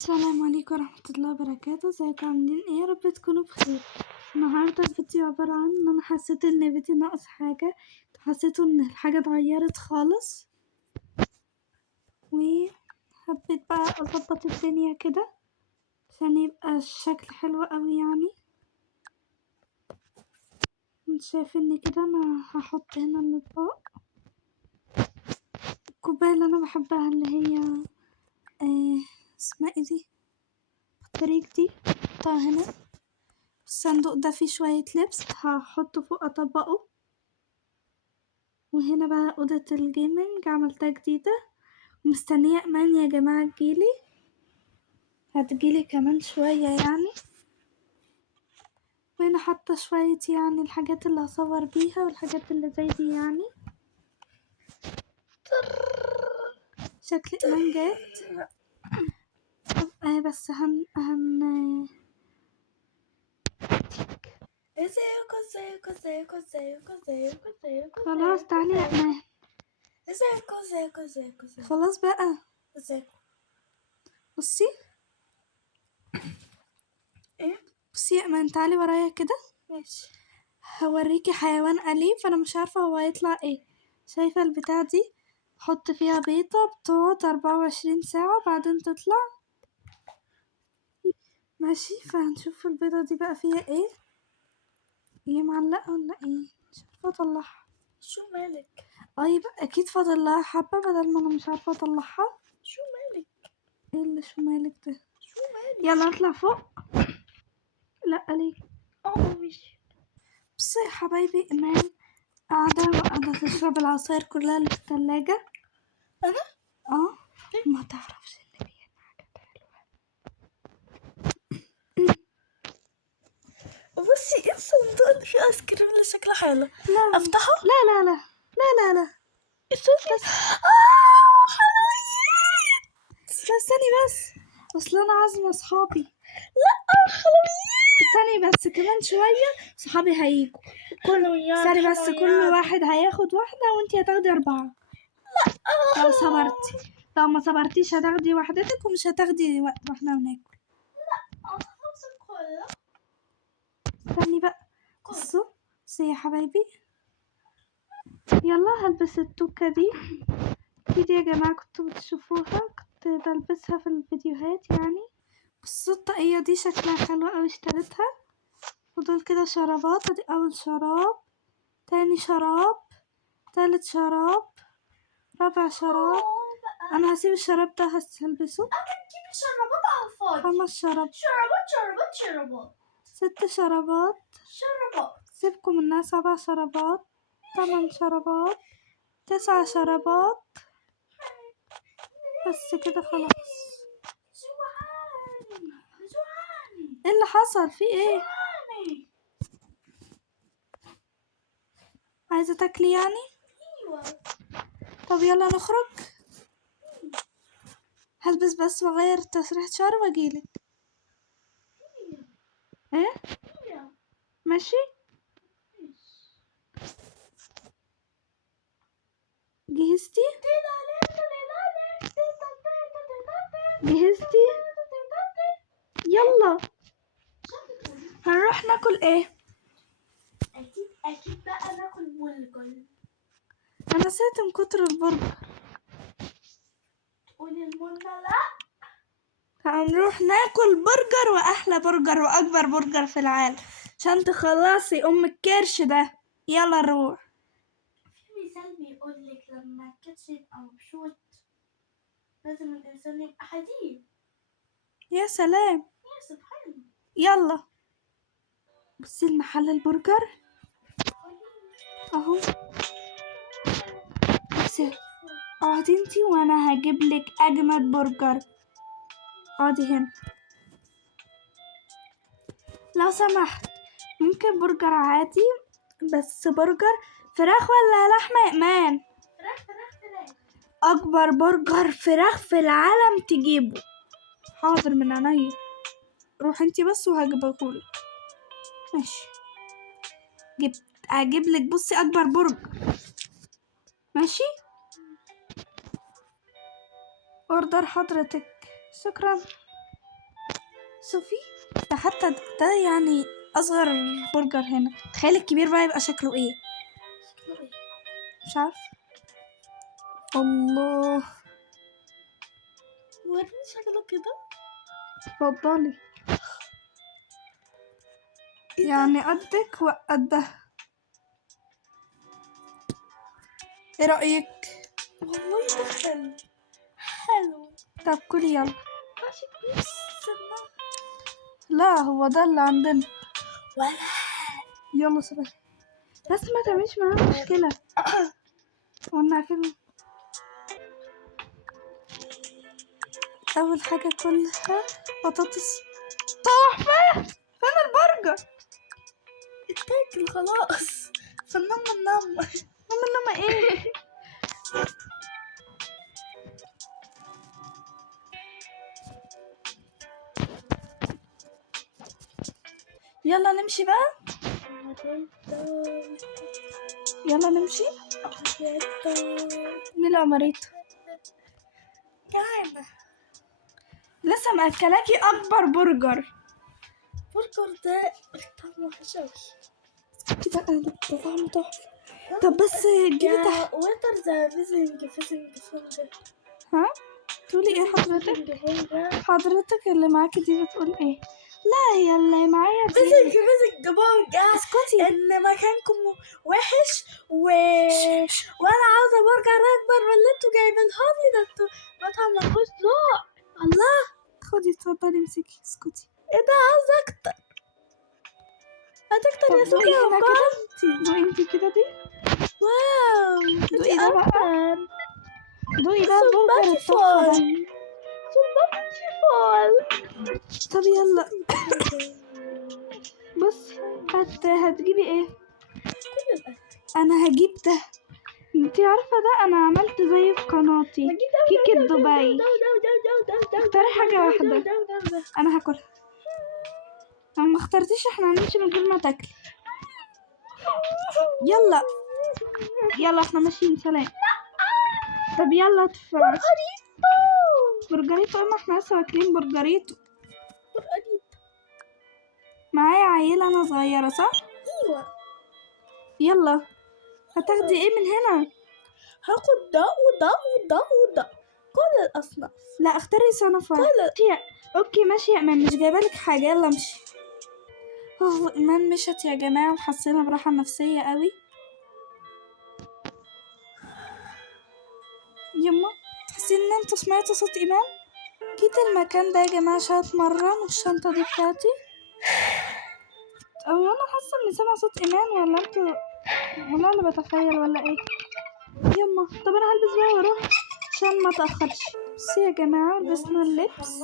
السلام عليكم ورحمة الله وبركاته. ازيكم عاملين ايه؟ يا رب تكونوا بخير. النهاردة الفيديو عبارة عن ان انا حسيت ان بيتي ناقص حاجة، حسيت ان الحاجة اتغيرت خالص وحبيت بقى اظبط الدنيا كده عشان يبقى الشكل حلو اوي. يعني انت شايفني كده انا هحط هنا الاطباق. الكوباية اللي انا بحبها اللي هي اسمها ايه دي، الطريق دي، حطها هنا. الصندوق ده فيه شوية لبس هحطه فوق اطبقه. وهنا بقى أوضة الجيمنج عملتها جديدة، مستنية أمان يا جماعة تجيلي، هتجيلي كمان شوية يعني. وهنا حاطة شوية يعني الحاجات اللي هصور بيها والحاجات اللي زي دي يعني. شكل أمان جات. بس ازيكم خلاص تعالي يا أمان. ازيكم خلاص بقى. ازيكم بصي ايه بصي يا أمان، تعالي ورايا كده. ماشي. هوريكي حيوان أليف أنا مش عارفة هو هيطلع ايه. شايفة البتاع دي؟ بحط فيها بيضة بتقعد 24 ساعة بعدين تطلع. ماشي، فهنشوف البيضة دي بقى فيها ايه، هي معلقة ولا ايه، مش عارفة اطلعها. شو مالك؟ يبقى اكيد فاضل لها حبة بدل ما انا مش عارفة اطلعها. شو مالك؟ ايه اللي شو مالك ده؟ شو مالك؟ يلا نطلع فوق. لا ليه؟ ماشي. بصي يا حبايبي، ايمان قاعدة تشرب العصاير كلها اللي في التلاجة. انا ما تعرفش ان فيها حاجات حلوة. بصي ايه الصندوق اللي فيه ايس كريم اللي شكله حلو؟ لا افتحه؟ لا لا لا لا لا لا. استني. بس حلويات. استني بس، اصل انا عازمة صحابي. لا حلويات. استني بس كمان شوية صحابي هيجوا. استني بس، كل واحد هياخد واحدة وانتي هتاخدي 4. لو صبرتي، لو ما صبرتيش هتاخدي وحدتك ومش هتاخدي وقت واحنا بناكل. استني بقى. بصوا يا حبايبي، يلا هلبس التوكة دي يا جماعة، كنتوا بتشوفوها كنت بلبسها في الفيديوهات يعني. بصوا الطاقية دي شكلها حلو اوي، اشتريتها. ودول كده شرابات، ادي اول شراب، تاني شراب، تالت شراب، رابع شراب. انا هسيب الشراب ده هلبسه. تجيبي شربات على الفاضي. 5 شراب، شربات 6 شرابات، سيبكم منها. 7 شرابات، 8 شرابات، 9 شرابات. بس كده خلاص. ايه اللي حصل؟ في ايه؟ عايزة تاكلي يعني؟ ايوه. طب يلا نخرج. هلبس بس واغير تسريحة شعري واجيلك. ايه ماشي. جهزتي؟ جهزتي؟ يلا هنروح ناكل ايه؟ اكيد بقى ناكل برجر. انا نسيت من كتر البرجر. قولي المنى لا. هنروح ناكل برجر، واحلى برجر واكبر برجر في العالم عشان تخلصي ام الكرش ده. يلا نروح. في مثال بيقول لك لما الكتش يبقى مبسوط لازم الانسان يبقى حديد. يا سلام. يا سبحان. يلا بصي المحل البرجر اهو. بصي اقعدي انتي وانا هجيبلك اجمد برجر. اقعدي هنا لو سمحت. ممكن برجر عادي، بس برجر فراخ ولا لحمة يا امان؟ فراخ. اكبر برجر فراخ في العالم تجيبه. حاضر من عينيا، روح انتي بس وهجيبهولك. ماشي، هجيبلك. بصي اكبر برجر. ماشي، اوردر حضرتك. شكرا. شوفي ده حتى ده يعني اصغر برجر هنا. تخيل الكبير بقى يبقى شكله ايه. مش عارف. الله وريني شكله كده. اتفضلي. يعني قدك وقدها. ايه رأيك؟ والله ده حلو حلو. طب كلي يلا. ماشي استنى. لا هو ده اللي عندنا. ولا يلا سلام. بس ما تعملش معاها مشكلة. قلنا كده. أول حاجة كلها بطاطس تحفة. فين البرجر؟ اتاكل خلاص. فنم النم. إنما ايه؟ يلا نمشي بقى. يلا نمشي. مين الأماريتو؟ جعانة. لسه مأكلاكي أكبر برجر. برجر ده طعمه وحش أوي. كده ده طعمه تحفة. طب بس جيبي تحت. وتر ذا فيزنج فيزنج. ها؟ تقولي ايه حضرتك؟ حضرتك اللي معاكي دي بتقول ايه؟ لا هي اللي معايا دي. فيزنج برجر. اسكتي. ان مكانكم وحش وانا عاوزه برجر اكبر من اللي انتوا جايبينها لي. ده انتوا مطعم ملهوش ذوق. الله. خدي اتفضلي امسكي. اسكتي. ايه ده؟ عاوزه اكتر. هتكتر يا طب دوقي سوكي هنا وفكرتي. كده. دوقي انتي كده دي. واو. دوقي ده بقى. دوقي ده البرجر صباطي التحفة ده. فول. صباطي فول. طب يلا. بص هتجيبي ايه؟ انا هجيب ده. انتي عارفة ده انا عملت زي في قناتي كيكة دبي. اختاري حاجة واحدة انا هاكلها. لو ما اخترتيش احنا هنمشي من غير ما تاكلي. يلا يلا احنا ماشيين. سلام. طب يلا ادفع. برجريتو. اما احنا لسه واكلين برجريتو. معايا عيلة انا صغيرة صح؟ ايوه. يلا هتاخدي ايه من هنا؟ هاخد ده وده وده وده. كل الاصناف. لا اختاري صنف واحد. اوكي ماشي يا امان. مش جايبالك حاجة. يلا امشي. ايمان مشت يا جماعة وحسينا براحة نفسية قوي. يما تحسين ان انتوا سمعتوا صوت ايمان؟ جيت المكان ده يا جماعة عشان اتمرن والشنطة دي بتاعتي. او انا حاسة اني سامعة صوت ايمان ولا انتوا ولا اللي بتخيل ولا ايه؟ يما طب انا هلبس بقى واروح عشان ما تأخرش. بصي يا جماعة لبسنا اللبس.